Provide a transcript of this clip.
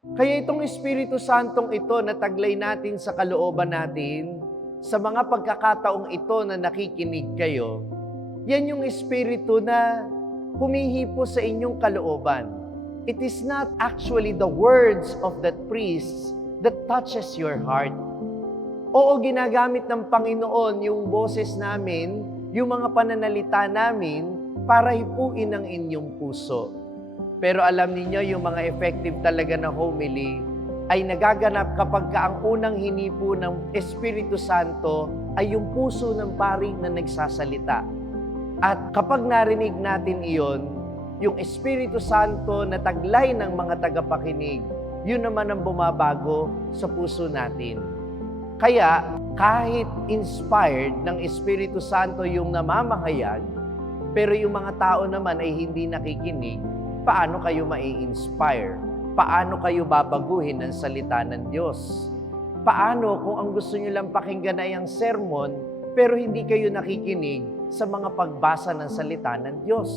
Kaya itong Espiritu Santong ito na taglay natin sa kalooban natin, sa mga pagkakataong ito na nakikinig kayo, yan yung Espiritu na humihipo sa inyong kalooban. It is not actually the words of that priest that touches your heart. Oo, ginagamit ng Panginoon yung boses namin, yung mga pananalita namin, para hipuin ang inyong puso. Pero alam niyo yung mga effective talaga na homily ay nagaganap kapag ang unang hinipo ng Espiritu Santo ay yung puso ng pari na nagsasalita. At kapag narinig natin iyon, yung Espiritu Santo na taglay ng mga tagapakinig, yun naman ang bumabago sa puso natin. Kaya kahit inspired ng Espiritu Santo yung namamahayag, pero yung mga tao naman ay hindi nakikinig, paano kayo mai-inspire? Paano kayo babaguhin ang salita ng Diyos? Paano kung ang gusto nyo lang pakinggan ay ang sermon, pero hindi kayo nakikinig sa mga pagbasa ng salita ng Diyos?